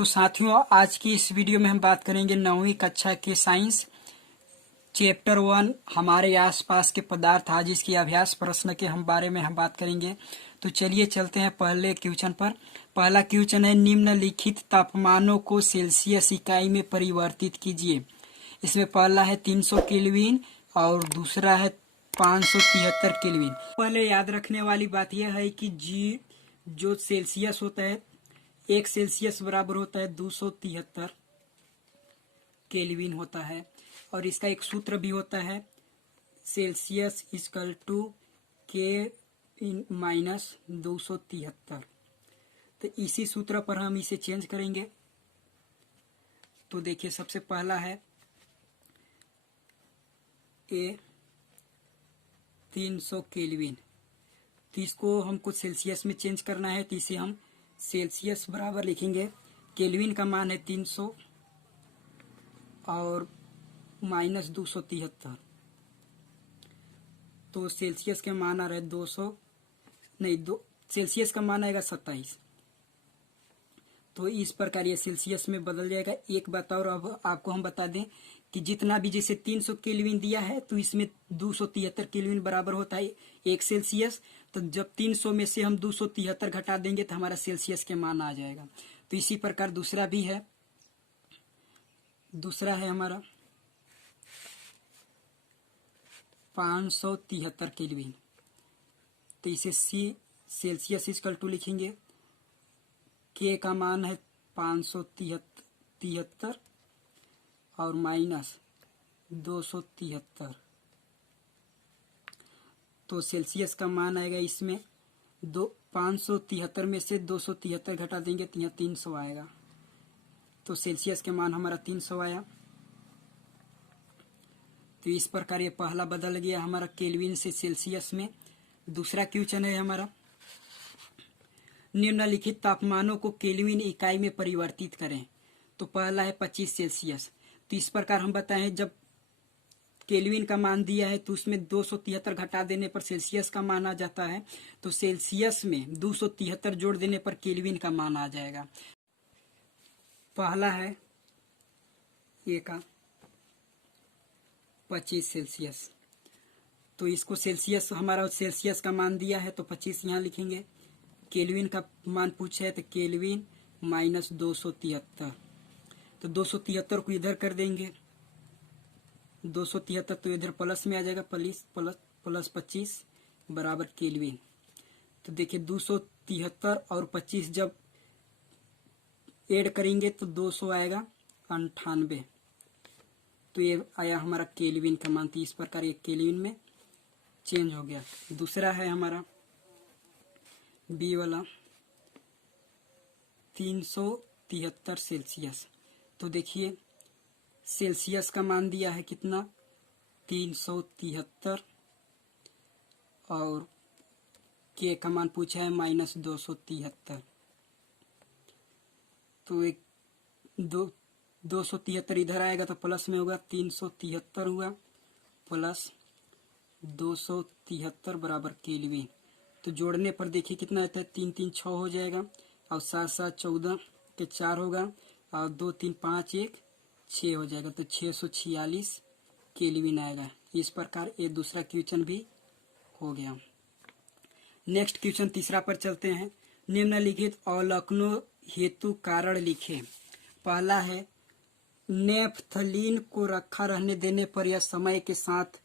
तो साथियों, आज की इस वीडियो में हम बात करेंगे 9वीं कक्षा के साइंस चैप्टर 1 हमारे आसपास के पदार्थ आज इसकी अभ्यास प्रश्न के हम बारे में हम बात करेंगे। तो चलिए चलते हैं पहले क्वेश्चन पर। पहला क्वेश्चन है, निम्नलिखित तापमानों को सेल्सियस इकाई में परिवर्तित कीजिए। इसमें पहला है 300 केल्विन और दूसरा है 573 केल्विन। पहले याद रखने वाली बात यह है कि जो सेल्सियस होता है, 1 सेल्सियस बराबर होता है 273 केल्विन होता है। और इसका एक सूत्र भी होता है, सेल्सियस इक्वल टू के माइनस 273। तो इसी सूत्र पर हम इसे चेंज करेंगे। तो देखिए, सबसे पहला है ए 300 केल्विन, तो इसको हमको सेल्सियस में चेंज करना है। तो इसे हम सेल्सियस बराबर लिखेंगे, केल्विन का मान है 300 और माइनस 273। तो सेल्सियस का मान आ रहा है 200 नहीं दो सेल्सियस का मान आएगा 27। तो इस प्रकार ये सेल्सियस में बदल जाएगा। एक बात और अब आपको हम बता दें कि जितना भी जैसे 300 केल्विन दिया है तो इसमें 273 केल्विन बराबर होता है 1 सेल्सियस। तो जब 300 में से हम 273 घटा देंगे तो हमारा सेल्सियस के मान आ जाएगा। तो इसी प्रकार दूसरा भी है, दूसरा है हमारा 573 केल्विन। तो इसे सी सेल्सियस इक्वल टू लिखेंगे, के का मान है 573 और माइनस 273। तो सेल्सियस का मान आएगा इसमें 573 में से 273 घटा देंगे तो यहाँ 300 आएगा। तो सेल्सियस के मान हमारा 300 आया। तो इस प्रकार ये पहला बदल गया हमारा केल्विन से सेल्सियस में। दूसरा क्वेश्चन है हमारा, निम्नलिखित तापमानों को केल्विन इकाई में परिवर्तित करें। तो पहला है 25 सेल्सियस। तो इस प्रकार हम बताएं, जब केल्विन का मान दिया है तो उसमें 273 घटा देने पर सेल्सियस का मान आ जाता है। तो सेल्सियस में 273 जोड़ देने पर केल्विन का मान आ जाएगा। पहला है ए का 25 सेल्सियस। तो इसको सेल्सियस, हमारा सेल्सियस का मान दिया है तो 25 यहाँ लिखेंगे। केल्विन का मान पूछा है तो केल्विन माइनस 273। तो 273 को इधर कर देंगे, 273 तो इधर प्लस में आ जाएगा, प्लस 25 बराबर केल्विन। तो देखिए 273 और 25 जब ऐड करेंगे तो 200 आएगा 98। तो ये आया हमारा केल्विन का मान। तो इस प्रकार ये केल्विन में चेंज हो गया। दूसरा है हमारा बी वाला 373 सेल्सियस। तो देखिए सेल्सियस का मान दिया है कितना 373 और के का मान पूछा है माइनस 273। तो एक 273 इधर आएगा तो प्लस में होगा, 373 हुआ प्लस 273 बराबर केल्विन। तो जोड़ने पर देखिए कितना आता है, 3 3 6 हो जाएगा और 7 7 14 के 4 होगा और 2 3 5 1 6 हो जाएगा। तो 646 केल्विन आएगा। इस प्रकार ये दूसरा क्वेश्चन भी हो गया। नेक्स्ट क्वेश्चन तीसरा पर चलते हैं। निम्नलिखित अवलोकनों हेतु कारण लिखें। पहला है, नेफ्थलीन को रखा रहने देने पर यह समय के साथ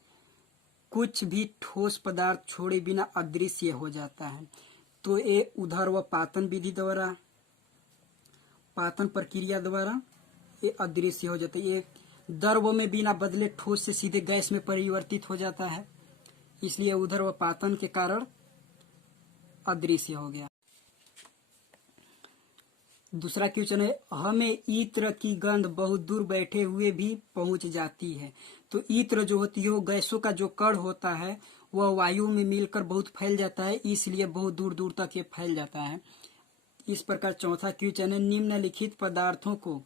कुछ भी ठोस पदार्थ छोड़े बिना अदृश्य हो जाता है। तो ये उधर व पातन विधि द्वारा, पातन प्रक्रिया द्वारा ये अदृश्य हो जाता है। ये द्रव में बिना बदले ठोस से सीधे गैस में परिवर्तित हो जाता है, इसलिए उधर व पातन के कारण अदृश्य हो गया। दूसरा क्वेश्चन है, हमें इत्र की गंध बहुत दूर बैठे हुए भी पहुंच जाती है। तो इत्र जो होती है वो गैसों का जो कण होता है वह वायु में मिलकर बहुत फैल जाता है, इसलिए बहुत दूर दूर तक ये फैल जाता है। इस प्रकार चौथा क्वेश्चन है, निम्नलिखित पदार्थों को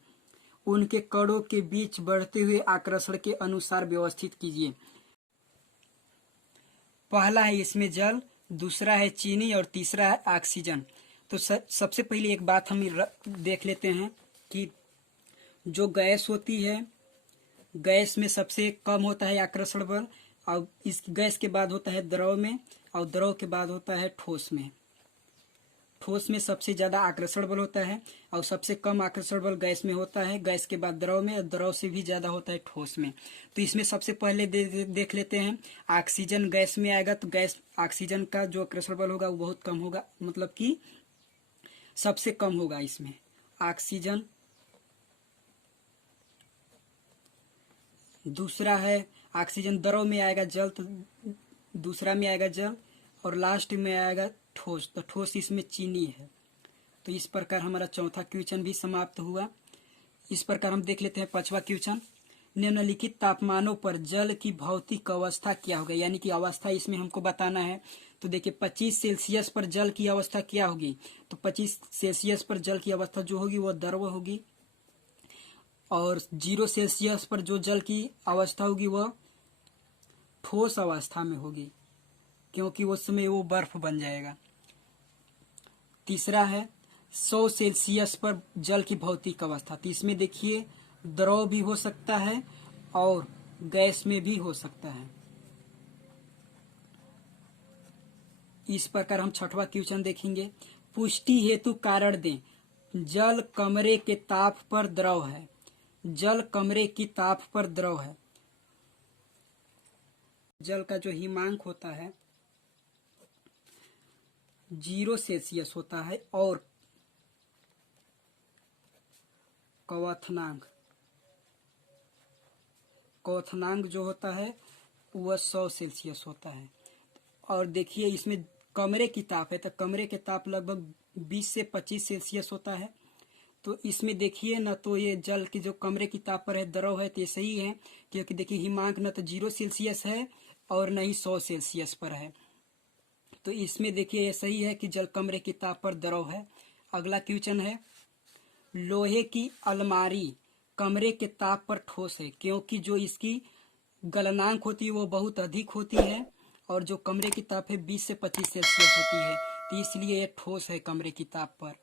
उनके कणों के बीच बढ़ते हुए आकर्षण के अनुसार व्यवस्थित कीजिए। पहला है इसमें जल, दूसरा है चीनी और तीसरा है ऑक्सीजन। तो सबसे पहले एक बात हम देख लेते हैं कि जो गैस होती है, गैस में सबसे कम होता है आकर्षण बल, और इस गैस के बाद होता है द्रव में, और द्रव के बाद होता है ठोस में। ठोस में सबसे ज्यादा आकर्षण बल होता है और सबसे कम आकर्षण बल गैस में होता है, गैस के बाद द्रव में, और द्रव से भी ज्यादा होता है ठोस में। तो इसमें सबसे पहले देख लेते हैं, ऑक्सीजन गैस में आएगा तो गैस ऑक्सीजन का जो आकर्षण बल होगा वो बहुत कम होगा, मतलब कि सबसे कम होगा इसमें ऑक्सीजन। दूसरा है ऑक्सीजन द्रव में आएगा जल, तो दूसरा में आएगा जल, और लास्ट में आएगा ठोस, तो ठोस इसमें चीनी है। तो इस प्रकार हमारा चौथा क्वेश्चन भी समाप्त हुआ। इस प्रकार हम देख लेते हैं पांचवा क्वेश्चन, निम्नलिखित तापमानों पर जल की भौतिक अवस्था क्या होगी, यानी कि अवस्था इसमें हमको बताना है। तो देखिए 25 सेल्सियस पर जल की अवस्था क्या होगी, तो 25 सेल्सियस पर जल की अवस्था जो होगी वह द्रव होगी, और 0 सेल्सियस पर जो जल की अवस्था होगी वह ठोस अवस्था में होगी, क्योंकि उस समय वो बर्फ बन जाएगा। तीसरा है 100 सेल्सियस पर जल की भौतिक अवस्था, तो इसमें देखिए द्रव भी हो सकता है और गैस में भी हो सकता है। इस प्रकार हम छठवां क्वेश्चन देखेंगे, पुष्टि हेतु कारण दें। जल कमरे के ताप पर द्रव है, जल कमरे की ताप पर द्रव है। जल का जो हिमांक होता है 0 सेल्सियस होता है, और क्वथनांक जो होता है वह 100 सेल्सियस होता है। और देखिए इसमें कमरे की ताप है, तो कमरे के ताप लगभग 20 से 25 सेल्सियस होता है। तो इसमें देखिए ना, तो ये जल की जो कमरे की ताप पर है द्रव है, तो ये सही है, क्योंकि देखिए हिमांक न तो 0 सेल्सियस है और न ही 100 सेल्सियस पर है। तो इसमें देखिए ये सही है कि जल कमरे की ताप पर द्रव है। अगला क्वेश्चन है, लोहे की अलमारी कमरे के ताप पर ठोस है, क्योंकि जो इसकी गलनांक होती है वो बहुत अधिक होती है, और जो कमरे की ताप है 20 से 25 सेल्सियस होती है, तो इसलिए ये ठोस है कमरे की ताप पर।